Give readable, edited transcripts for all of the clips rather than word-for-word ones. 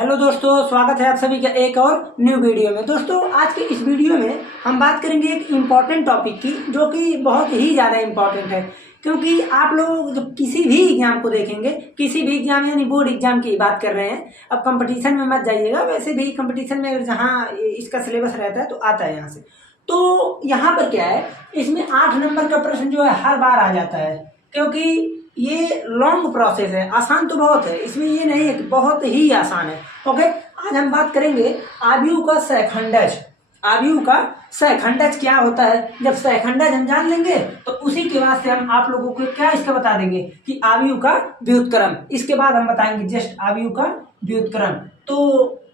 Hello दोस्तों, स्वागत है आप सभी का एक और न्यू वीडियो में। दोस्तों, आज के इस वीडियो में हम बात करेंगे एक इम्पॉर्टेंट टॉपिक की, जो कि बहुत ही ज़्यादा इम्पॉर्टेंट है। क्योंकि आप लोग जब किसी भी एग्जाम को देखेंगे, किसी भी एग्जाम यानी बोर्ड एग्जाम की बात कर रहे हैं, अब कंपटीशन में मत जाइएगा, वैसे भी कंपटीशन में जहाँ इसका सिलेबस रहता है तो आता है यहाँ से। तो यहाँ पर क्या है, इसमें 8 नंबर का प्रश्न जो है हर बार आ जाता है, क्योंकि ये लॉन्ग प्रोसेस है। आसान तो बहुत है, इसमें ये नहीं है कि बहुत ही आसान है। ओके, आज हम बात करेंगे आव्यूह का सहखंडज। आव्यूह का सहखंडज क्या होता है। जब सहखंडज हम जान लेंगे तो उसी के बाद से हम आप लोगों को क्या इसका बता देंगे कि आव्यूह का व्युत्क्रम। इसके बाद हम बताएंगे जस्ट आव्यूह का व्युत्क्रम। तो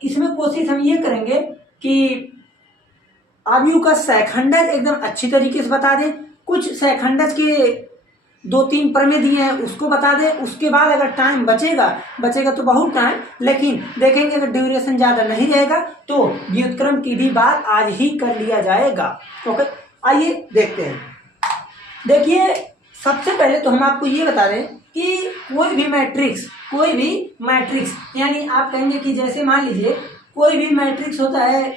इसमें कोशिश हम ये करेंगे कि आव्यूह का सहखंडज एकदम अच्छी तरीके से बता दें। कुछ सहखंडज के 2-3 प्रमेय दिए हैं उसको बता दें। उसके बाद अगर टाइम बचेगा तो बहुत टाइम, लेकिन देखेंगे अगर ड्यूरेशन ज़्यादा नहीं रहेगा तो व्युत्क्रम की भी बात आज ही कर लिया जाएगा। ओके, आइए देखते हैं। देखिए, सबसे पहले तो हम आपको ये बता दें कि कोई भी मैट्रिक्स यानी आप कहेंगे कि जैसे मान लीजिए कोई भी मैट्रिक्स होता है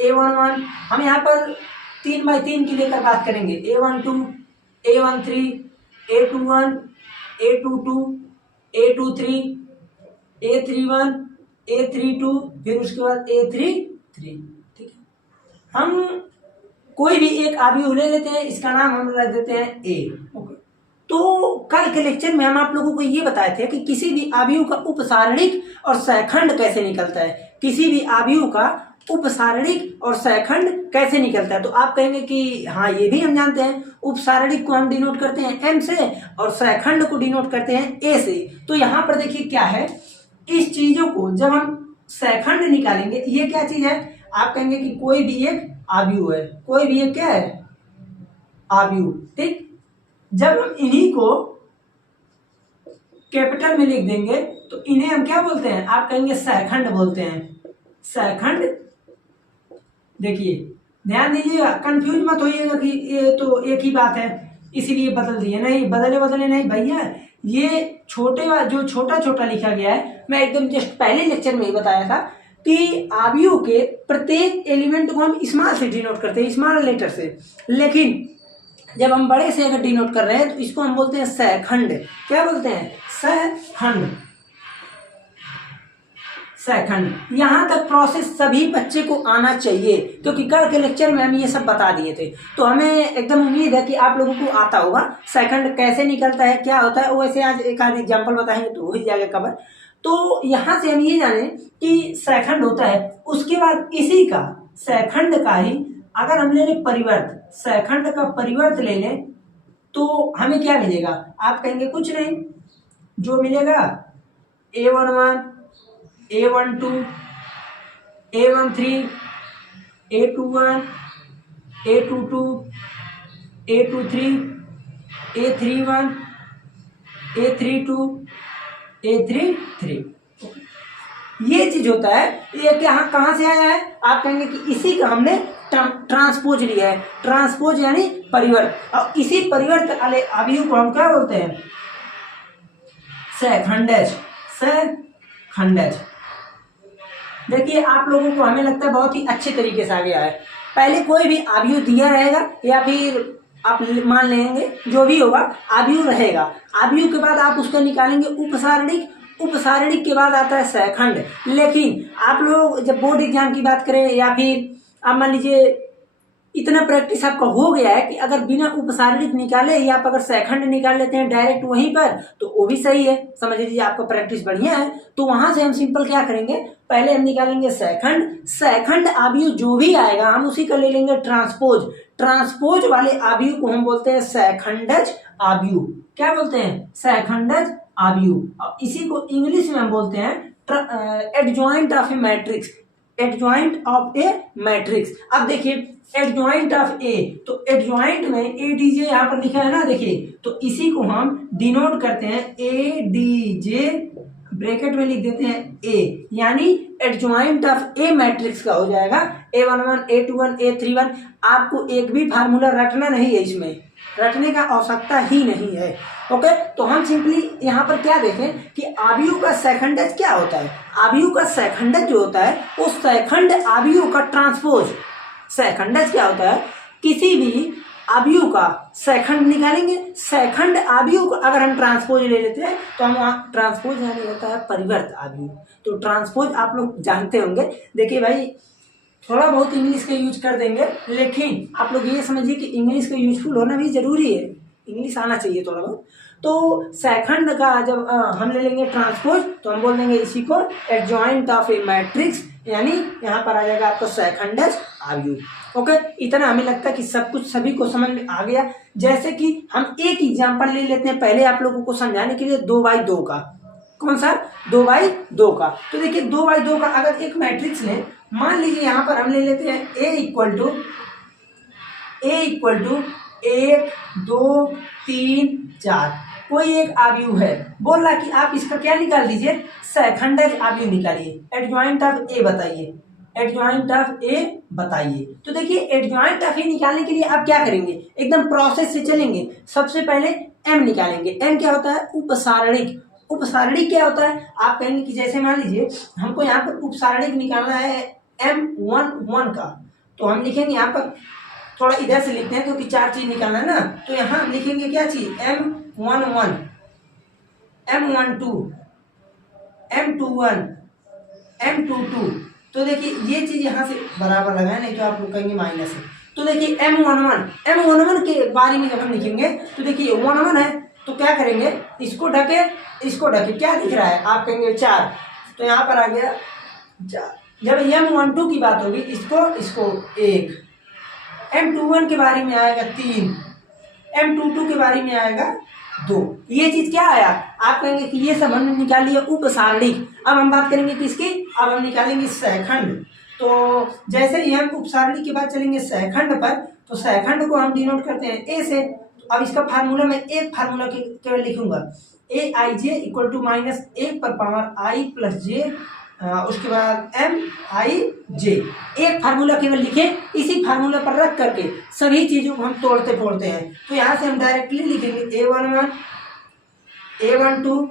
A11, हम यहाँ पर 3x3 की लेकर बात करेंगे। A12, A13, A21, A22, A23, A31, A32, फिर उसके बाद A33। ठीक है, हम कोई भी एक आव्यूह ले लेते हैं, इसका नाम हम रख देते हैं A। ओके, तो कल के लेक्चर में हम आप लोगों को ये बताए थे कि किसी भी आव्यूह का उपसारणिक और सहखंड कैसे निकलता है। किसी भी आव्यूह का उपसारणिक और सहखंड कैसे निकलता है। तो आप कहेंगे कि हाँ, ये भी हम जानते हैं, उपसारणिक को हम डिनोट करते हैं M से और सहखंड को डिनोट करते हैं A से। तो यहाँ पर देखिए क्या है, इस चीजों को जब हम सहखंड निकालेंगे, ये क्या चीज है, आप कहेंगे कि कोई भी एक आव्यूह है। कोई भी एक क्या है, आव्यूह। ठीक, जब हम इन्हीं को कैपिटल में लिख देंगे तो इन्हें हम क्या बोलते हैं, आप कहेंगे सहखंड बोलते हैं। सहखंड। देखिए, ध्यान दीजिएगा, कंफ्यूज मत होइएगा कि ये तो एक ही बात है इसीलिए बदल दिए। नहीं, बदले नहीं भैया, ये जो छोटा छोटा लिखा गया है, मैं एकदम जस्ट पहले लेक्चर में ही बताया था कि आव्यूह के प्रत्येक एलिमेंट को हम स्मॉल से डिनोट करते हैं, स्मॉल लेटर से। लेकिन जब हम बड़े से अगर डिनोट कर रहे हैं तो इसको हम बोलते हैं सहखंड। क्या बोलते हैं, सहखंड। सहखंड। यहाँ तक प्रोसेस सभी बच्चे को आना चाहिए, क्योंकि कल के लेक्चर में हम ये सब बता दिए थे। तो हमें एकदम उम्मीद है कि आप लोगों को आता होगा सहखंड कैसे निकलता है, क्या होता है। वैसे आज एक आध एग्जाम्पल बताएंगे तो हो ही जाएगा कवर। तो यहाँ से हम ये जाने कि सहखंड होता है, उसके बाद इसी का सहखंड का ही अगर हम ले लें परिवर्त, सहखंड का परिवर्त ले लें तो हमें क्या मिलेगा। आप कहेंगे कुछ नहीं, जो मिलेगा A11, A12, A13, A21, A22, A23, A31, A32, A33। ये चीज होता है। ये क्या कहाँ से आया है, आप कहेंगे कि इसी का हमने ट्रांसपोज लिया है। ट्रांसपोज यानी परिवर्त, और इसी परिवर्त वाले आव्यूह को हम क्या बोलते हैं, सहखंडज। सहखंडज। देखिए, आप लोगों को हमें लगता है बहुत ही अच्छे तरीके से आ गया है। पहले कोई भी आव्यूह दिया रहेगा या फिर आप मान लेंगे जो भी होगा, आव्यूह रहेगा। आव्यूह के बाद आप उसका निकालेंगे उपसारणिक। उपसारणिक के बाद आता है सहखंड। लेकिन आप लोग जब बोर्ड एग्जाम की बात करें या फिर आप मान लीजिए इतना प्रैक्टिस आपका हो गया है कि अगर बिना उपसारणिक निकाले या आप अगर सहखंड निकाल लेते हैं डायरेक्ट वहीं पर, तो वो भी सही है, समझ लीजिए आपका प्रैक्टिस बढ़िया है। तो वहां से हम सिंपल क्या करेंगे, पहले हम निकालेंगे सहखंड। सहखंड आव्यूह जो भी आएगा हम उसी का ले लेंगे ट्रांसपोज। ट्रांसपोज वाले आव्यूह को हम बोलते हैं सहखंडज आव्यूह। क्या बोलते हैं, सहखंडज आव्यूह। और इसी को इंग्लिश में हम बोलते हैं adjoint of A matrix. Adjoint of A matrix. अब देखिए, एडजॉइंट ऑफ ए, तो एडजॉइंट में ए डी जे यहाँ पर लिखा है ना, देखिए, तो इसी को हम डिनोट करते हैं ए डी जे, ब्रैकेट में लिख देते हैं ए, यानी एडजॉइंट ऑफ ए मैट्रिक्स का हो जाएगा A11, A21, A31। आपको एक भी फार्मूला रटना नहीं है, इसमें रटने का आवश्यकता ही नहीं है। ओके, तो हम सिंपली यहाँ पर क्या देखें कि आव्यूह का सेकंडज क्या होता है। आव्यूह का सेकंडज जो होता है वो सेकंड आव्यूह का ट्रांसपोज। सेकंडज क्या होता है, किसी भी आव्यूह का सेकंड निकालेंगे, सेकंड आव्यूह का अगर हम ट्रांसपोज ले लेते हैं तो हम वहाँ ट्रांसपोज यानी होता है परिवर्त आव्यूह। तो ट्रांसपोज आप लोग जानते होंगे। देखिए भाई, थोड़ा बहुत इंग्लिश का यूज कर देंगे, लेकिन आप लोग ये समझिए कि इंग्लिश का यूजफुल होना भी जरूरी है, इंग्लिश आना चाहिए थोड़ा बहुत। तो सेकंड का जब हम ले लेंगे ट्रांसपोज तो हम बोल देंगे इसी को एडजॉइंट ऑफ ए मैट्रिक्स, यानी यहाँ पर आ जाएगा आपका सेकंडज आव्यूह। ओके, इतना हमें लगता है कि सब कुछ सभी को समझ में आ गया। जैसे कि हम एक एग्जांपल ले लेते हैं पहले आप लोगों को समझाने के लिए 2/2 का। कौन सा? 2/2 का। तो देखिए 2/2 का अगर एक मैट्रिक्स लें, मान लीजिए यहाँ पर हम ले लेते हैं A इक्वल टू 1 2 3 4, कोई एक आव्यूह है। बोल रहा कि आप इसका क्या निकाल दीजिए, सेकंडज आव्यूह निकालिए, एडजॉइंट ऑफ ए बताइए, एडजॉइंट ऑफ ए बताइए। तो देखिए एडजॉइंट ऑफ ए निकालने के लिए आप क्या करेंगे, एकदम प्रोसेस से चलेंगे। सबसे पहले एम निकालेंगे। एम क्या होता है? उपसारणिक। उपसारणिक क्या होता है? आप कहेंगे कि जैसे मान लीजिए हमको यहाँ पर उपसारणिक निकालना है M11 का, तो हम लिखेंगे यहाँ पर, थोड़ा इधर से लिखते हैं क्योंकि 4 चीज निकालना है ना। तो यहाँ हम लिखेंगे क्या चीज, M11, M12, M21, M22। तो देखिए ये चीज यहाँ से बराबर लगाए, नहीं तो आप लोग कहेंगे माइनस है। तो देखिए M11 के बारे में जब हम लिखेंगे तो देखिए 11 है, तो क्या करेंगे, इसको ढके, इसको ढके, क्या दिख रहा है, आप कहेंगे 4, तो यहाँ पर आ गया 4। जब M12 की बात होगी, इसको 1, M21 के बारे में आएगा 3, M22 के बारे में आएगा 2। ये चीज क्या आया, आप कहेंगे कि ये सब हमने निकाल लिया उपसारणिक। अब हम बात करेंगे किसकी, अब हम निकालेंगे सेकंड। तो जैसे ही हम उपसारणिक के बाद चलेंगे सेकंड पर, तो सेकंड को हम डिनोट करते हैं ए से। अब इसका फार्मूला मैं एक फार्मूला केवल लिखूंगा, AIJ इक्वल टू -1 पर पावर I प्लस J, उसके बाद MIJ। एक फार्मूला केवल लिखे, इसी फार्मूला पर रख करके सभी चीजों को हम तोड़ते फोड़ते हैं। तो यहाँ से हम डायरेक्टली लिखेंगे A11, A12,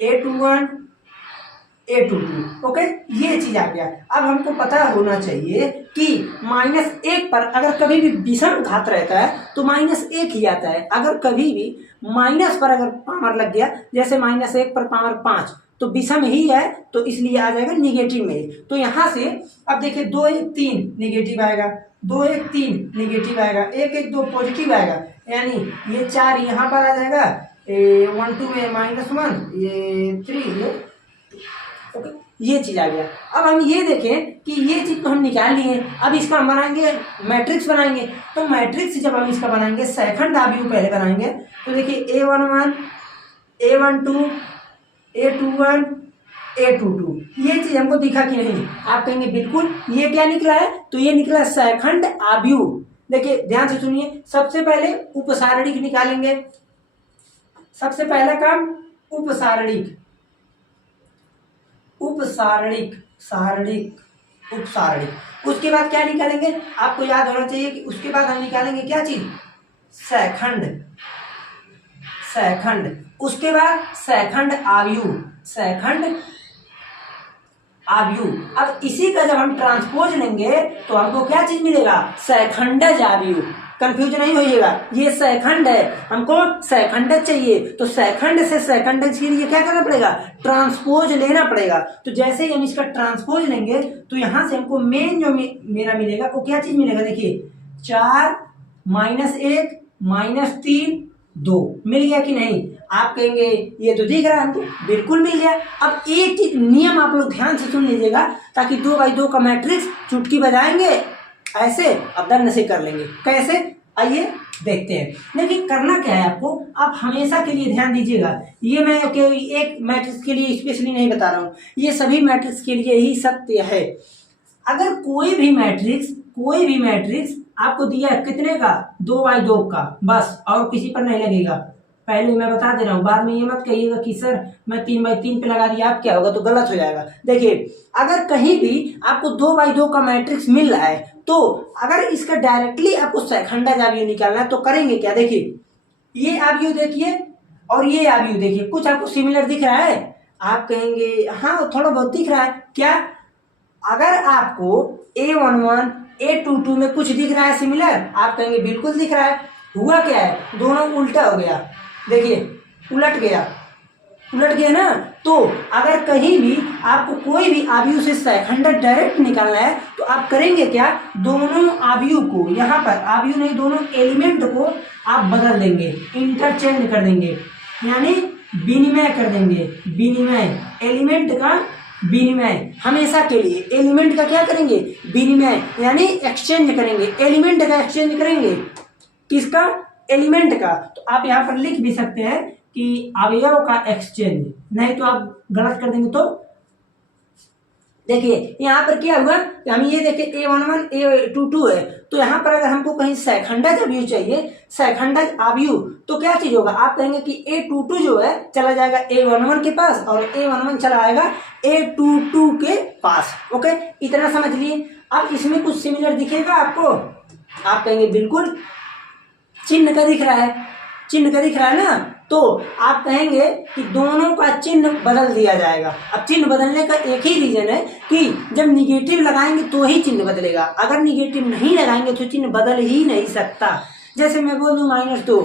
A21, A22। Okay, ये चीज आ गया। अब हमको पता होना चाहिए कि -1 पर अगर कभी भी विषम घात रहता है तो -1 ही आता है। अगर कभी भी माइनस पर अगर पावर लग गया, जैसे -1 पर पावर 5, तो विषम ही है, तो इसलिए आ जाएगा निगेटिव में। तो यहाँ से अब देखिए 2 1 3 निगेटिव आएगा, 2 1 3 निगेटिव आएगा, 1 1 2 पॉजिटिव आएगा, यानी ये 4 यहाँ पर आ जाएगा, 1 2 में -1, ये 3, ये ओके, ये चीज आ गया। अब हम ये देखें कि ये चीज तो हम निकाल लिए। अब इसका हम बनाएंगे मैट्रिक्स बनाएंगे। तो मैट्रिक्स जब हम इसका बनाएंगे, सेकंड आव्यूह पहले बनाएंगे। तो देखिए A11, A12, A21, A22, ये चीज हमको दिखा कि नहीं, आप कहेंगे बिल्कुल। ये क्या निकला है, तो ये निकला सेकंड आव्यूह। देखिए ध्यान से सुनिए, सबसे पहले उपसारणिक निकालेंगे। सबसे पहला काम उपसारणिक, उपसारणिक। उसके बाद क्या निकालेंगे, आपको याद होना चाहिए कि उसके बाद हम निकालेंगे क्या चीज, सेकंड। उसके बाद सेकंड आव्यूह। अब इसी का जब हम ट्रांसपोज लेंगे तो हमको क्या चीज मिलेगा, सेकंडज आव्यूह। कंफ्यूज नहीं होइएगा, ये सेकंड है, हमको सेकंडज चाहिए, तो सेकंड से सेकंडज के लिए क्या करना पड़ेगा, ट्रांसपोज लेना पड़ेगा। तो जैसे ही हम इसका ट्रांसपोज लेंगे तो यहाँ से हमको मेन जो मेरा मिलेगा वो क्या चीज मिलेगा, देखिए 4 -1 -3 2 मिल गया कि नहीं। आप कहेंगे ये तो दिख रहा है हमको, बिल्कुल मिल गया। अब एक चीज नियम आप लोग ध्यान से सुन लीजिएगा, ताकि 2/2 का मैट्रिक्स चुटकी बजाएंगे ऐसे अब दंड से कर लेंगे। कैसे, आइए देखते हैं। लेकिन करना क्या है आपको, आप हमेशा के लिए ध्यान दीजिएगा, ये मैं एक मैट्रिक्स के लिए स्पेशली नहीं बता रहा हूँ, ये सभी मैट्रिक्स के लिए ही सत्य है। अगर कोई भी मैट्रिक्स आपको दिया है कितने का, 2/2 का, बस, और किसी पर नहीं लगेगा। पहले मैं बता दे रहा हूँ, बाद में ये मत कहिएगा कि सर मैं 3/3 पे लगा दिया, आप क्या होगा, तो गलत हो जाएगा। देखिए अगर कहीं भी आपको 2/2 का मैट्रिक्स मिल रहा है, तो अगर इसका डायरेक्टली आपको सेकंडज आव्यूह निकालना है तो करेंगे क्या, देखिए ये अवयव देखिए और ये अवयव देखिए, कुछ आपको सिमिलर दिख रहा है? आप कहेंगे हाँ थोड़ा बहुत दिख रहा है। क्या अगर आपको A11 A22 में कुछ दिख रहा है सिमिलर? आप कहेंगे बिल्कुल दिख रहा है। हुआ क्या है, दोनों उल्टा हो गया, देखिए उलट गया, उलट गया ना। तो अगर कहीं भी आपको कोई भी अवयव से शेखंड डायरेक्ट निकालना है तो आप करेंगे क्या, दोनों अवयव को, यहाँ पर अवयव नहीं दोनों एलिमेंट को आप बदल देंगे, इंटरचेंज कर देंगे, यानी विनिमय कर देंगे। विनिमय, एलिमेंट का विनिमय, हमेशा के लिए एलिमेंट का क्या करेंगे, विनिमय, यानी एक्सचेंज करेंगे, एलिमेंट का एक्सचेंज करेंगे। किसका, एलिमेंट का। तो आप यहाँ पर लिख भी सकते हैं कि अवयव का एक्सचेंज, नहीं तो आप गलत कर देंगे। तो देखिए यहाँ पर क्या हुआ, हम ये देखिए A11 A22 है, तो यहाँ पर अगर हमको कहीं शेखंडज अवयव चाहिए, शेखंडज अवयव, तो क्या चीज होगा, आप कहेंगे कि A22 जो है चला जाएगा A11 के पास और A11 चला आएगा A22 के पास। ओके, इतना समझ लिए। अब इसमें कुछ सिमिलर दिखेगा आपको? आप कहेंगे बिल्कुल, चिन्ह का दिख रहा है, चिन्ह का दिख रहा है ना। तो आप कहेंगे कि दोनों का चिन्ह बदल दिया जाएगा। अब चिन्ह बदलने का एक ही रीजन है कि जब निगेटिव लगाएंगे तो ही चिन्ह बदलेगा, अगर निगेटिव नहीं लगाएंगे तो चिन्ह बदल ही नहीं सकता। जैसे मैं बोल दूं -2,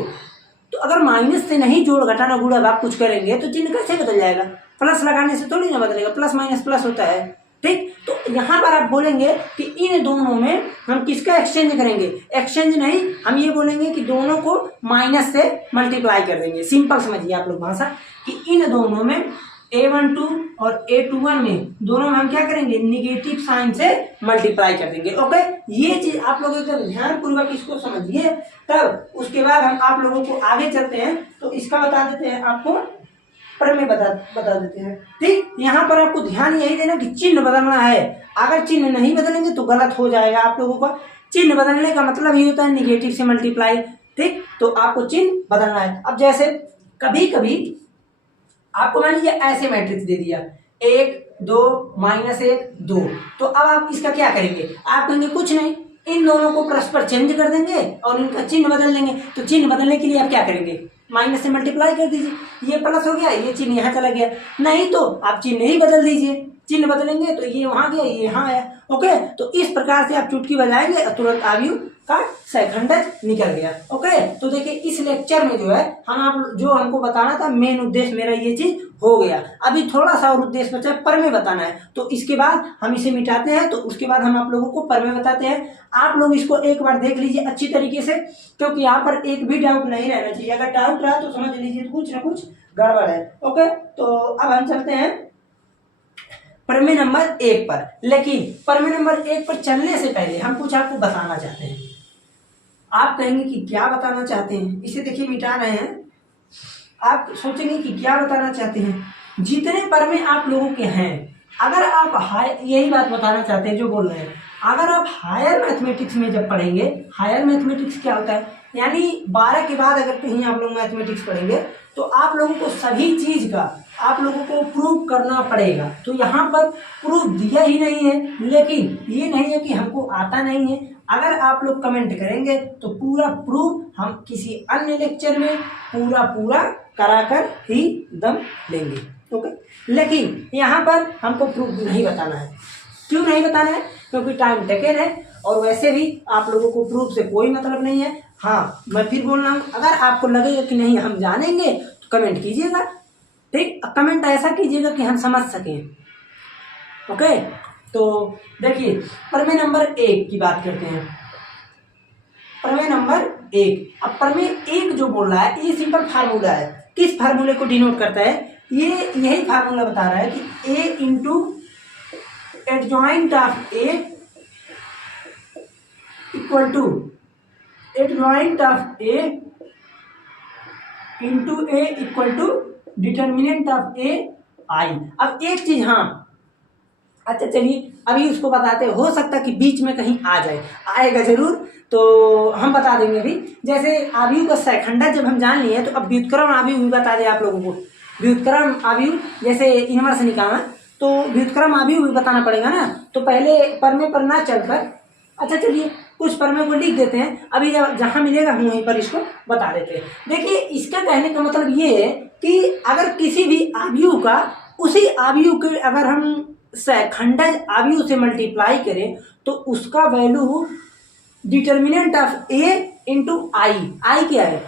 तो अगर माइनस से नहीं जोड़ घटाना गुणा भाग कुछ करेंगे तो चिन्ह कैसे बदल जाएगा, प्लस लगाने से थोड़ी ना बदलेगा, प्लस माइनस प्लस होता है। ठीक, तो यहाँ पर आप बोलेंगे कि इन दोनों में हम किसका एक्सचेंज करेंगे, एक्सचेंज नहीं, हम ये बोलेंगे कि दोनों को माइनस से मल्टीप्लाई कर देंगे। सिंपल समझिए आप लोग भाषा कि इन दोनों में A12 और A21 में दोनों में हम क्या करेंगे, निगेटिव साइन से मल्टीप्लाई कर देंगे। ओके, ये चीज आप लोग एकदम ध्यानपूर्वक इसको समझिए, तब उसके बाद हम आप लोगों को आगे चलते हैं। तो इसका बता देते हैं आपको, प्रमेय बता देते हैं। ठीक, यहाँ पर आपको ध्यान यही देना कि चिन्ह बदलना है, अगर चिन्ह नहीं बदलेंगे तो गलत हो जाएगा आप लोगों का। चिन्ह बदलने का मतलब ये होता है निगेटिव से मल्टीप्लाई। ठीक, तो आपको चिन्ह बदलना है। अब जैसे कभी कभी आपको मान लीजिए ऐसे मैट्रिक्स दे दिया 1 2 -1 2, तो अब आप इसका क्या करेंगे, आप कहेंगे कुछ नहीं, इन दोनों को परस्पर चेंज कर देंगे और इनका चिन्ह बदल देंगे। तो चिन्ह बदलने के लिए आप क्या करेंगे, माइनस से मल्टीप्लाई कर दीजिए, ये प्लस हो गया, ये चिन्ह यहाँ चला गया। नहीं तो आप चिन्ह ही बदल दीजिए, चिन्ह बदलेंगे तो ये वहां गया, ये यहाँ आया। ओके, तो इस प्रकार से आप चुटकी बजाएंगे और तुरंत अवयव का शेखंडज निकल गया। ओके, तो देखिए इस लेक्चर में जो है हम आप जो हमको बताना था, मेन उद्देश्य मेरा ये चीज हो गया। अभी थोड़ा सा और उद्देश्य बचा है, प्रमेय बताना है, तो इसके बाद हम इसे मिटाते हैं, तो उसके बाद हम आप लोगों को प्रमेय बताते हैं। आप लोग इसको एक बार देख लीजिए अच्छी तरीके से, क्योंकि यहाँ पर एक भी डाउट नहीं रहना चाहिए, अगर डाउट रहा तो समझ लीजिए कुछ ना कुछ गड़बड़ है। ओके, तो अब हम चलते हैं प्रमेय नंबर 1 पर। लेकिन प्रमेय नंबर 1 पर चलने से पहले हम कुछ आपको बताना चाहते हैं। आप कहेंगे कि क्या बताना चाहते हैं, इसे देखिए मिटा रहे हैं, आप सोचेंगे कि क्या बताना चाहते हैं। जितने प्रमेय आप लोगों के हैं, अगर आप यही बात बताना चाहते हैं जो बोल रहे हैं, अगर आप हायर मैथमेटिक्स में जब पढ़ेंगे, हायर मैथमेटिक्स क्या होता है, यानी 12 के बाद अगर कहीं आप लोग मैथमेटिक्स पढ़ेंगे तो आप लोगों को सभी चीज का आप लोगों को प्रूव करना पड़ेगा। तो यहाँ पर प्रूफ दिया ही नहीं है, लेकिन ये नहीं है कि हमको आता नहीं है। अगर आप लोग कमेंट करेंगे तो पूरा प्रूफ हम किसी अन्य लेक्चर में पूरा कराकर ही दम लेंगे। ओके, लेकिन यहाँ पर हमको प्रूफ नहीं बताना है। क्यों नहीं बताना है, क्योंकि टाइम टेकन है और वैसे भी आप लोगों को प्रूफ से कोई मतलब नहीं है। हाँ, मैं फिर बोल रहा हूँ, अगर आपको लगेगा कि नहीं हम जानेंगे तो कमेंट कीजिएगा। ठीक, कमेंट ऐसा कीजिएगा कि हम समझ सकें। ओके, तो देखिए प्रमेय नंबर 1 की बात करते हैं। प्रमेय नंबर 1, अब प्रमेय 1 जो बोल रहा है ये सिंपल फार्मूला है। किस फार्मूले को डिनोट करता है, ये यही फार्मूला बता रहा है कि A into adjoint of A equal to adjoint of A into A equal to determinant of A I। अब एक चीज, हाँ अच्छा चलिए अभी उसको बताते हैं, हो सकता कि बीच में कहीं आ जाए, आएगा जरूर, तो हम बता देंगे अभी। जैसे अवयव का शेखंडज जब हम जान लिए तो अब व्युत्क्रम अवयव भी बता दें आप लोगों को। व्युत्क्रम अवयव जैसे इनवर्स निकालना, तो व्युत्क्रम अवयव भी बताना पड़ेगा ना। तो पहले प्रमेय पर ना चलकर, अच्छा चलिए कुछ परमे को लिख देते हैं, अभी जहाँ मिलेगा हम वहीं पर इसको बता देते हैं। देखिए इसका कहने का मतलब ये है कि अगर किसी भी आव्यूह का उसी आव्यूह के अगर हम खंडज आव्यूह से मल्टीप्लाई करें तो उसका value determinant of A into I क्या है,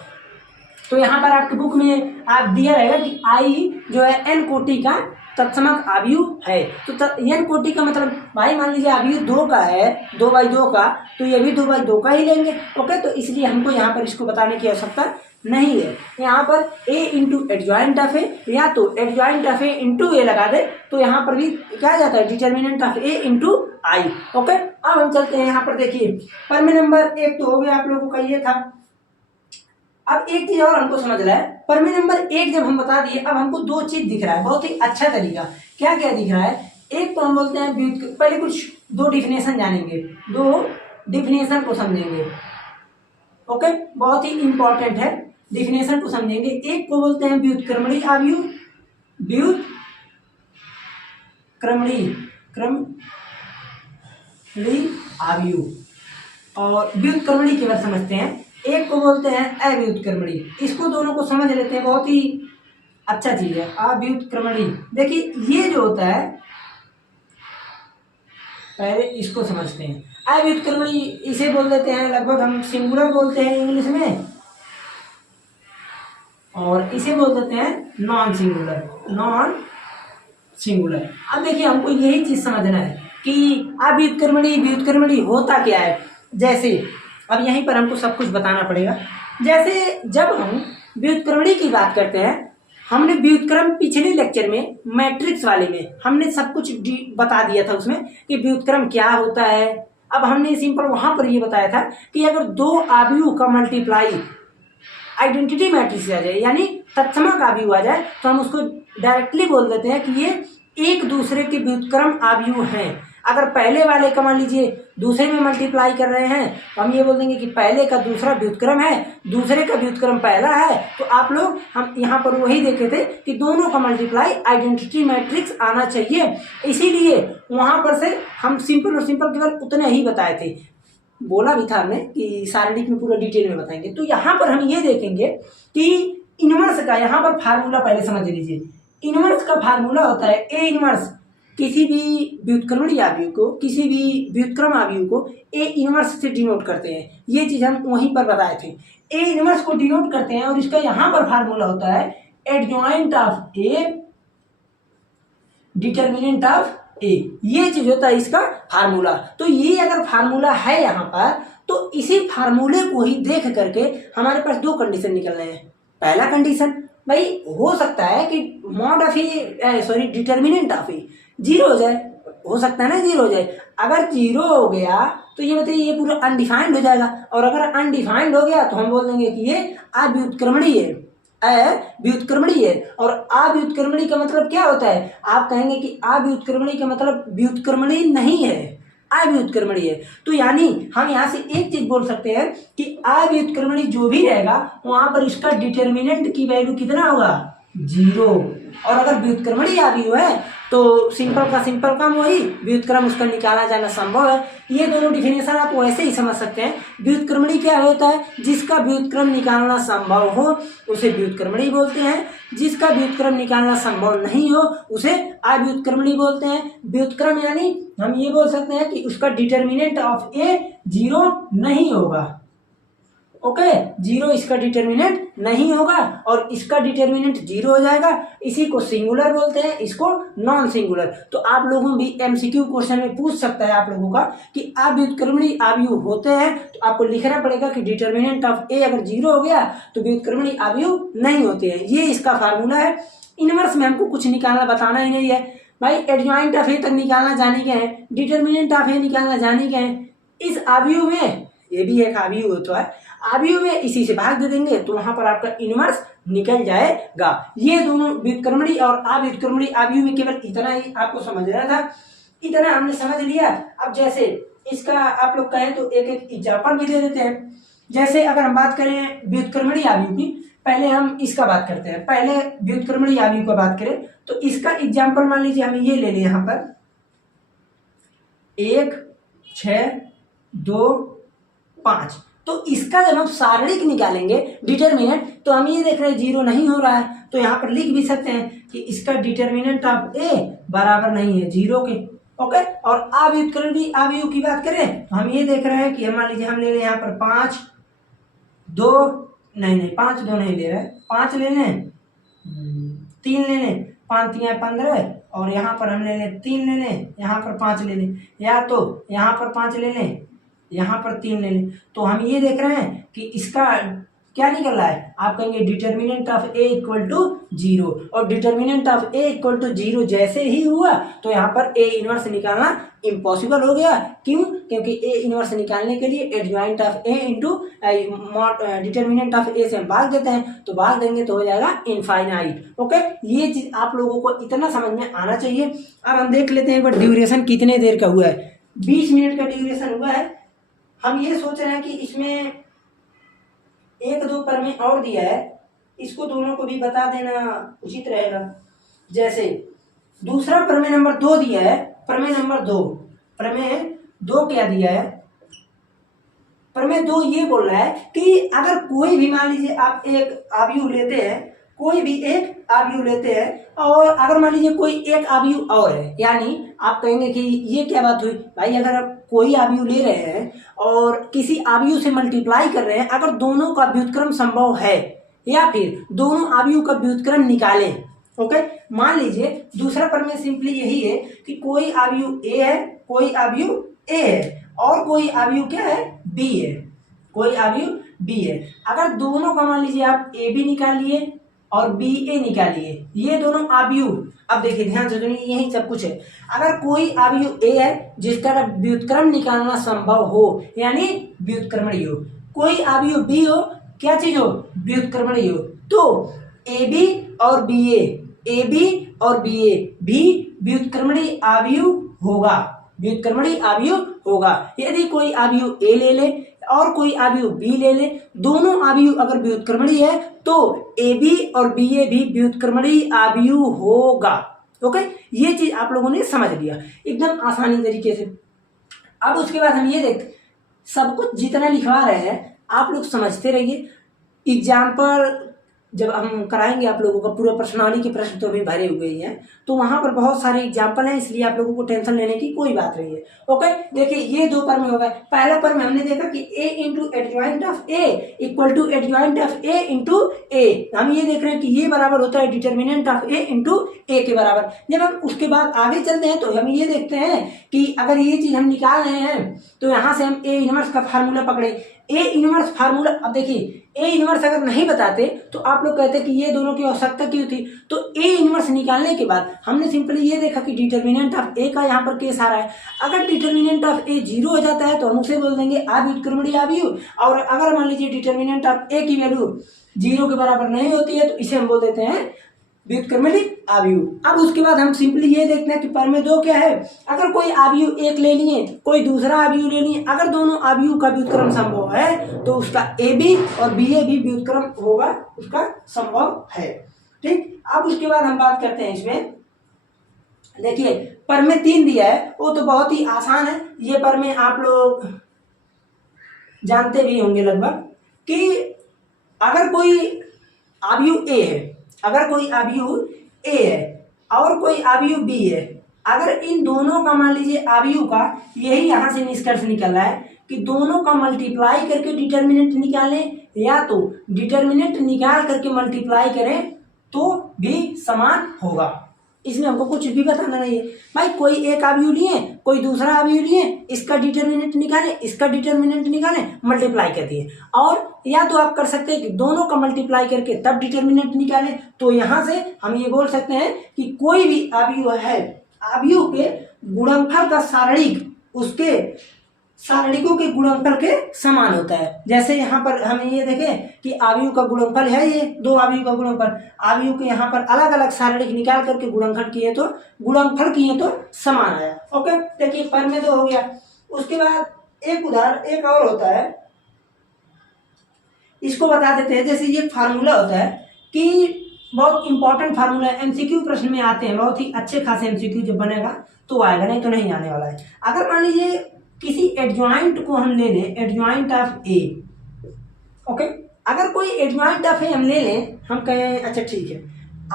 तो यहाँ पर आपके बुक में आप दिया रहेगा कि आई जो है एन कोटि का तत्समक आव्यूह है। तो एन कोटि का मतलब भाई मान लीजिए आव्यूह 2 का है, 2/2 का, तो ये भी 2/2 का ही लेंगे। ओके, तो इसलिए हमको यहाँ पर इसको बताने की आवश्यकता नहीं है। यहाँ पर ए इंटू एडजॉइंट ऑफ ए या तो एडजॉइंट ऑफ ए इंटू ए लगा दे तो यहाँ पर भी क्या आ जाता है, determinant of A into I. Okay, अब हम चलते हैं यहाँ पर। देखिए परमे नंबर 1 तो हो गया आप लोगों का, ये था। अब एक चीज और हमको समझ रहा है, परमे नंबर 1 जब हम बता दिए, अब हमको 2 चीज दिख रहा है, बहुत ही अच्छा तरीका। क्या क्या दिख रहा है, एक तो हम बोलते हैं पहले कुछ 2 डिफिनेशन जानेंगे, 2 डिफिनेशन को समझेंगे। ओके, बहुत ही इंपॉर्टेंट है, डिफिनेशन को समझेंगे। एक को बोलते हैं व्युत्क्रमणी आव्यूह, व्युत्क्रमणी आव्यूह, और व्युत्क्रमणी केवल समझते हैं। एक को बोलते हैं अव्युत्क्रमणी, इसको दोनों को समझ लेते हैं, बहुत ही अच्छा चीज है अव्युत्क्रमणी। देखिए ये जो होता है, पहले इसको समझते हैं। अव्युत्क्रमणी इसे बोल देते हैं, लगभग हम सिंगुलर बोलते हैं इंग्लिश में, और इसे बोल देते हैं नॉन सिंगुलर। अब देखिए हमको यही चीज समझना है कि अव्युत्क्रमणी व्युत्क्रमणी होता क्या है। जैसे अब यहीं पर हमको सब कुछ बताना पड़ेगा। जैसे जब हम व्युत्क्रमणी की बात करते हैं, हमने व्युत्क्रम पिछले लेक्चर में मैट्रिक्स वाले में हमने सब कुछ बता दिया था उसमें कि व्युत्क्रम क्या होता है। अब हमने सिंपल वहां पर ये बताया था कि अगर 2 आव्यूह का मल्टीप्लाई आइडेंटिटी मैट्रिक्स आ जाए, यानी तत्समक आव्यूह आ जाए, तो हम उसको डायरेक्टली बोल देते हैं कि ये एक दूसरे के व्युत्क्रम आव्यूह हैं। अगर पहले वाले का मान लीजिए दूसरे में मल्टीप्लाई कर रहे हैं तो हम ये बोल देंगे कि पहले का दूसरा व्युत्क्रम है, दूसरे का व्युत्क्रम पहला है। तो आप लोग हम यहाँ पर वही देखे थे कि दोनों का मल्टीप्लाई आइडेंटिटी मैट्रिक्स आना चाहिए, इसीलिए वहां पर से हम सिंपल और सिंपल केवल उतने ही बताए थे। बोला भी था हमने कि शारीरिक में पूरा डिटेल में बताएंगे। तो यहाँ पर हम ये देखेंगे कि इनवर्स का यहाँ पर फार्मूला पहले समझ लीजिए। इनवर्स का फार्मूला होता है ए इनवर्स, किसी भी व्युत्क्रमणी आव्यूह को, किसी भी व्युत्क्रम आव्यूह को ए इनवर्स से डिनोट करते हैं। ये चीज हम वहीं पर बताए थे, ए इनवर्स को डिनोट करते हैं, और इसका यहाँ पर फार्मूला होता है adjoint of A determinant of A. ये चीज होता है इसका फार्मूला। तो ये अगर फार्मूला है यहाँ पर, तो इसी फार्मूले को ही देख करके हमारे पास 2 कंडीशन निकल रहे हैं। पहला कंडीशन भाई हो सकता है कि mod of A sorry determinant of A 0 हो जाए, हो सकता है ना 0 हो जाए। अगर 0 हो गया तो ये बताइए ये पूरा अनडिफाइंड हो जाएगा, और अगर अनडिफाइंड हो गया तो हम बोल देंगे कि ये अव्युत्क्रमणी है, व्युत्क्रमणी है। और अव्युत्क्रमणी का मतलब क्या होता है, आप कहेंगे कि अव्युत्क्रमणी का मतलब व्युत्क्रमणी नहीं है, अव्युत्क्रमणी है। तो यानी हम यहाँ से एक चीज बोल सकते हैं कि अव्युत्क्रमणी जो भी रहेगा वहां पर इसका डिटर्मिनेंट की वैल्यू कितना होगा, 0। और अगर व्युत्क्रमणी आव्यूह है तो सिंपल का सिंपल काम वही, व्युत्क्रम उसका निकाला जाना संभव है। ये दोनों डिफिनेशन आप वैसे ही समझ सकते हैं। व्युत्क्रमणी क्या होता है, जिसका व्युत्क्रम निकालना संभव हो उसे व्युत्क्रमणी बोलते हैं, जिसका व्युत्क्रम निकालना संभव नहीं हो उसे अव्युत्क्रमणी बोलते हैं। व्युत्क्रम यानी हम ये बोल सकते हैं कि उसका डिटर्मिनेंट ऑफ ए 0 नहीं होगा। ओके, 0 इसका डिटर्मिनेंट नहीं होगा, और इसका डिटर्मिनेंट 0 हो जाएगा। इसी को सिंगुलर बोलते हैं, इसको नॉन सिंगुलर। तो आप लोगों भी एमसीक्यू क्वेश्चन में पूछ सकता है आप लोगों का कि अव्युत्क्रमणी आव्यूह होते हैं, तो आपको लिखना पड़ेगा कि डिटर्मिनेंट ऑफ ए अगर 0 हो गया तो व्युत्क्रमणी आव्यूह नहीं होते हैं। ये इसका फार्मूला है। इनवर्स में हमको कुछ निकालना बताना ही नहीं है भाई, एडजॉइंट ऑफ ए तक निकालना जाने के हैं, डिटर्मिनेंट ऑफ ए निकालना जाने के हैं। इस आव्यूह में ये भी एक आव्यूह होता है, आव्यूह में इसी से भाग दे देंगे तो वहां पर आपका इनवर्स निकल जाएगा। ये दोनों व्युत्क्रमणी और अव्युत्क्रमणी आव्यूह में केवल इतना ही आपको समझना था, इतना हमने समझ लिया। अब जैसे इसका आप लोग कहें तो एक एक एग्जाम्पल भी दे देते हैं। जैसे अगर हम बात करें व्युत्क्रमणी आव्यूह की, पहले हम इसका बात करते हैं। पहले व्युत्क्रमणी आव्यूह का बात करें तो इसका एग्जाम्पल मान लीजिए हम ये ले लें, यहाँ पर 1, 6, 2, 5। तो इसका जब हम सारणिक निकालेंगे डिटर्मिनेंट, तो हम ये देख रहे हैं 0 नहीं हो रहा है, तो यहाँ पर लिख भी सकते हैं कि इसका डिटर्मिनेंट ऑफ ए बराबर नहीं है 0 के। ओके, और अव्युत्क्रमण भी अवयव की बात करें तो हम ये देख रहे हैं कि मान लीजिए हम ले लें यहाँ पर 5 2 नहीं 5 2 नहीं ले रहे, 5 ले लें 3 ले लें, 5 3 15, और यहाँ पर हम ले लें 3 ले लें, यहाँ पर 5 ले लें, या तो यहाँ पर 5 ले लें, यहाँ पर 3 ले लें। तो हम ये देख रहे हैं कि इसका क्या निकल रहा है, आप कहेंगे determinant of A equal to 0, और determinant of A equal to 0 जैसे ही हुआ तो यहाँ पर ए इनवर्स निकालना इम्पॉसिबल हो गया। क्यों? क्योंकि ए इनवर्स निकालने के लिए adjoint of A into determinant of A से हम भाग देते हैं, तो भाग देंगे तो हो जाएगा इनफाइनाइट। ओके, ये चीज आप लोगों को इतना समझ में आना चाहिए। अब हम देख लेते हैं एक बार ड्यूरेशन कितने देर का हुआ है। 20 मिनट का ड्यूरेशन हुआ है। हम ये सोच रहे हैं कि इसमें 1-2 प्रमेय और दिया है, इसको दोनों को भी बता देना उचित रहेगा। जैसे दूसरा प्रमेय नंबर 2 दिया है, प्रमेय नंबर 2, प्रमेय 2 क्या दिया है, प्रमेय 2 ये बोल रहा है कि अगर कोई भी मान लीजिए आप एक अवयव लेते हैं, कोई भी एक अवयव लेते हैं, और अगर मान लीजिए कोई एक अवयव और है, यानी आप कहेंगे कि ये क्या बात हुई भाई, अगर आप कोई अवयव ले रहे हैं और किसी अवयव से मल्टीप्लाई कर रहे हैं, अगर दोनों का व्युत्क्रम संभव है या फिर दोनों अवयव का व्युत्क्रम निकालें। ओके, मान लीजिए दूसरा प्रमेय सिंपली यही है कि कोई अवयव ए है, कोई अवयव ए है, और कोई अवयव क्या है, बी है, कोई अवयव बी है। अगर दोनों का मान लीजिए आप ए बी निकालिए और बी ए निकालिए, ये दोनों अवयव, अब देखिए ध्यान से सुनिए, यही सब कुछ है। अगर कोई अवयव ए है जिसका व्युत्क्रम निकालना संभव हो, यानी व्युत्क्रमणीय हो, कोई अवयव बी हो, क्या चीज हो, व्युत्क्रमणीय हो, तो ए बी और बी ए बी और बी ए भी व्युत्क्रमणीय अवयव होगा, व्युत्क्रमणीय अवयव होगा। यदि कोई अवयव ए ले ले और कोई अवयव बी ले ले, दोनों अवयव अगर व्युत्क्रमणीय है तो ए बी और बी ए भी व्युत्क्रमणीय अवयव होगा। ओके, ये चीज आप लोगों ने समझ लिया एकदम आसानी तरीके से। अब उसके बाद हम ये देखते, सब कुछ जितना लिखवा रहे हैं आप लोग समझते रहिए। एग्जाम्पल जब हम कराएंगे आप लोगों का पूरा प्रश्नावली के प्रश्न तो अभी भरे हुए ही हैं, तो वहां पर बहुत सारे एग्जाम्पल हैं, इसलिए आप लोगों को टेंशन लेने की कोई बात नहीं है। ओके, देखिए ये 2 प्रमेय हो गए। पहला प्रमेय हमने देखा कि a into adjoint of A equal to adjoint of A into A. हम ये देख रहे हैं कि ये बराबर होता है डिटर्मिनेंट ऑफ ए इंटू ए के बराबर। जब हम उसके बाद आगे चलते हैं तो हम ये देखते हैं कि अगर ये चीज हम निकाल रहे हैं तो यहाँ से हम ए इनवर्स का फार्मूला पकड़े। ए इनवर्स फार्मूला, अब देखिए ए इनवर्स अगर नहीं बताते तो आप लोग कहते कि ये दोनों की आवश्यकता क्यों थी। तो ए इनवर्स निकालने के बाद हमने सिंपली ये देखा कि डिटर्मिनेंट ऑफ ए का यहाँ पर केस आ रहा है। अगर डिटर्मिनेंट ऑफ ए 0 हो जाता है तो हम उसे बोल देंगे अव्युत्क्रमणीय अवयव, और अगर मान लीजिए डिटर्मिनेंट ऑफ ए की वैल्यू 0 के बराबर नहीं होती है तो इसे हम बोल देते हैं व्युत्क्रमणीय अवयव। अब उसके बाद हम सिंपली ये देखते हैं कि प्रमेय 2 क्या है, अगर कोई अवयव एक ले लिए, कोई दूसरा अवयव ले लिए, अगर दोनों अवयव का व्युत्क्रम संभव है तो उसका ए बी और बी ए भी व्युत्क्रम होगा, उसका संभव है। ठीक, अब उसके बाद हम बात करते हैं इसमें, देखिए प्रमेय 3 दिया है, वो तो बहुत ही आसान है। ये प्रमेय आप लोग जानते भी होंगे लगभग, कि अगर कोई अवयव ए है, अगर कोई अवयव ए है और कोई अवयव बी है, अगर इन दोनों का मान लीजिए अवयव का, यही यहाँ से निष्कर्ष निकल रहा है कि दोनों का मल्टीप्लाई करके डिटर्मिनेंट निकालें, या तो डिटर्मिनेंट निकाल करके मल्टीप्लाई करें तो भी समान होगा। इसमें हमको कुछ भी बताना नहीं है भाई। कोई एक अवयव लिए, कोई दूसरा अवयव लिए, इसका डिटर्मिनेंट निकालें, इसका डिटर्मिनेंट निकालें, मल्टीप्लाई कर दिए। और या तो आप कर सकते हैं कि दोनों का मल्टीप्लाई करके तब डिटर्मिनेंट निकालें। तो यहाँ से हम ये बोल सकते हैं कि कोई भी अवयव है, अवयव के गुणनफल का सारणिक उसके सारणिकों के गुणनफल के समान होता है। जैसे यहाँ पर हम ये देखें कि अवयव का गुणनफल है, ये 2 अवयव का गुणनफल, अवयव के यहाँ पर अलग अलग सारणिक निकाल करके गुणनफल किए तो समान आया। ओके, देखिए प्रमेय 2 हो गया। उसके बाद एक उदाहरण एक और होता है, इसको बता देते हैं। जैसे ये फार्मूला होता है कि बहुत इंपॉर्टेंट फार्मूला है, एमसीक्यू प्रश्न में आते हैं, बहुत ही अच्छे खासे एमसीक्यू जब बनेगा तो आएगा, नहीं तो नहीं आने वाला है। अगर मान लीजिए किसी एडजॉइंट को हम ले लें, एडजॉइंट ऑफ ए, ओके। अगर कोई एडजॉइंट ऑफ ए हम ले लें, हम कहें अच्छा ठीक है,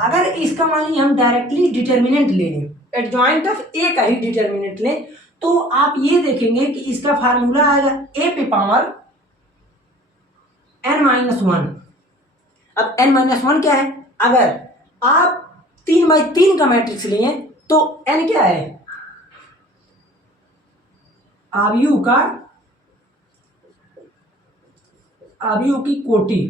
अगर इसका मान लीजिए हम डायरेक्टली डिटर्मिनेंट ले लें, एडजॉइंट ऑफ ए का ही डिटर्मिनेंट लें, तो आप ये देखेंगे कि इसका फार्मूला आएगा ए पे पावर n-1। अब n-1 क्या है? अगर आप 3x3 का मैट्रिक्स लिए तो n क्या है? आव्यूह की कोटि,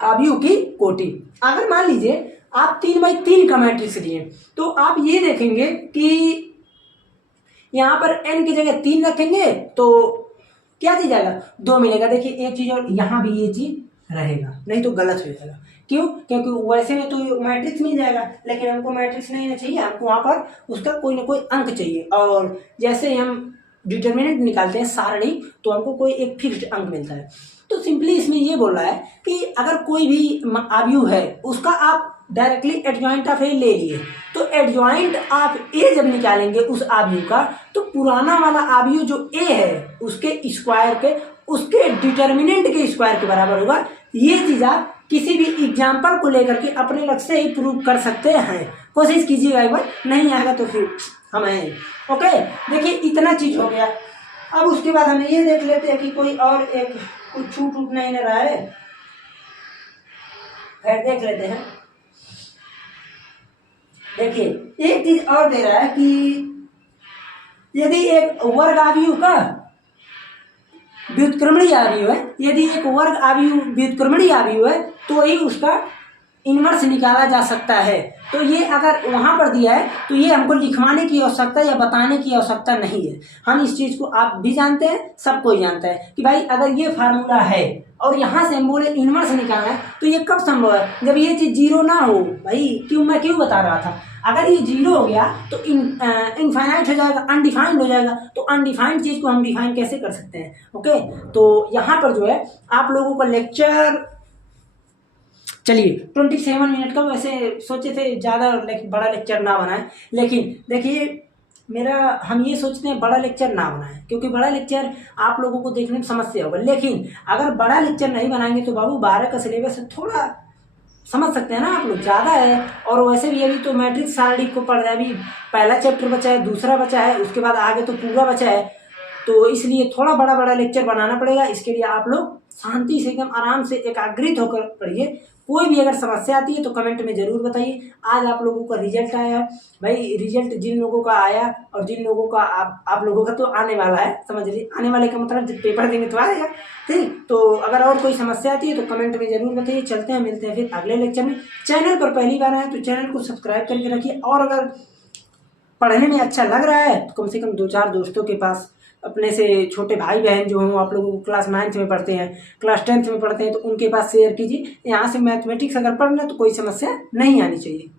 आव्यूह की कोटि। अगर मान लीजिए आप 3x3 का मैट्रिक्स लिए तो आप ये देखेंगे कि यहां पर n की जगह 3 रखेंगे तो क्या चीज आएगा? 2 मिलेगा। देखिए एक चीज और, यहां भी ये चीज रहेगा, नहीं तो गलत हो जाएगा। क्यों? क्योंकि वैसे में तो मैट्रिक्स मिल जाएगा, लेकिन हमको मैट्रिक्स नहीं चाहिए, हमको वहां पर उसका कोई ना कोई अंक चाहिए। और जैसे हम डिटर्मिनेंट निकालते हैं सारणी, तो हमको कोई एक फिक्स्ड अंक मिलता है। तो सिंपली इसमें ये बोल रहा है कि अगर कोई भी आव्यूह है उसका आप डायरेक्टली एडजॉइंट ऑफ ए ले लिए, तो एडजॉइंट ऑफ ए जब निकालेंगे उस आव्यूह का, तो पुराना वाला आव्यूह जो ए है उसके स्क्वायर के, उसके डिटर्मिनेंट के स्क्वायर के बराबर होगा। ये चीज आप किसी भी एग्जाम्पल को लेकर के अपने लक्ष्य से ही प्रूव कर सकते हैं। कोशिश कीजिएगा एक बार, नहीं आएगा तो फिर हम हैं। ओके, देखिए इतना चीज हो गया। अब उसके बाद हम ये देख लेते हैं कि कोई और एक कुछ छूट उठ नहीं रहा है, फिर देख लेते हैं। देखिए एक चीज और दे रहा है कि यदि एक वर्ग आव्यूह का व्युत्क्रमणीय आव्यूह है, यदि एक वर्ग आव्यूह व्युत्क्रमणीय आव्यूह है तो ही उसका इनवर्स निकाला जा सकता है। तो ये अगर वहां पर दिया है तो ये हमको लिखवाने की आवश्यकता या बताने की आवश्यकता नहीं है। हम इस चीज को आप भी जानते हैं, सब कोई जानता है कि भाई अगर ये फार्मूला है और यहाँ से हम बोले इनवर्स निकालना है, तो ये कब संभव है? जब ये चीज जीरो ना हो। भाई मैं क्यों बता रहा था, अगर ये जीरो हो गया तो इनफाइनाइट हो जाएगा, अनडिफाइंड हो जाएगा। तो अनडिफाइंड चीज को हम डिफाइन कैसे कर सकते हैं? ओके, तो यहाँ पर जो है आप लोगों का लेक्चर, चलिए 27 मिनट का, वैसे सोचे थे ज़्यादा बड़ा लेक्चर ना बनाए, लेकिन देखिए हम ये सोचते हैं बड़ा लेक्चर ना बनाएं, क्योंकि बड़ा लेक्चर आप लोगों को देखने में समस्या होगा। लेकिन अगर बड़ा लेक्चर नहीं बनाएंगे तो बाबू 12 का सिलेबस थोड़ा समझ सकते हैं ना आप लोग, ज़्यादा है। और वैसे भी अभी तो मैट्रिक्स सारणी को पढ़ रहे हैं, अभी पहला चैप्टर बचा है, दूसरा बचा है, उसके बाद आगे तो पूरा बचा है। तो इसलिए थोड़ा बड़ा बड़ा लेक्चर बनाना पड़ेगा। इसके लिए आप लोग शांति से एकदम आराम से एकाग्रित होकर पढ़िए। कोई भी अगर समस्या आती है तो कमेंट में ज़रूर बताइए। आज आप लोगों का रिजल्ट आया, भाई रिजल्ट जिन लोगों का आया और जिन लोगों का आप लोगों का तो आने वाला है, समझ लीजिए आने वाले का मतलब जब पेपर देंगे तो आएगा, ठीक। तो अगर और कोई समस्या आती है तो कमेंट में ज़रूर बताइए। चलते हैं, मिलते हैं फिर अगले लेक्चर में। चैनल पर पहली बार आए तो चैनल को सब्सक्राइब करके रखिए, और अगर पढ़ने में अच्छा लग रहा है तो कम से कम 2-4 दोस्तों के पास, अपने से छोटे भाई बहन जो हों, आप लोगों को क्लास 9th में पढ़ते हैं, क्लास 10th में पढ़ते हैं, तो उनके पास शेयर कीजिए। यहाँ से मैथमेटिक्स अगर पढ़ना तो कोई समस्या नहीं आनी चाहिए।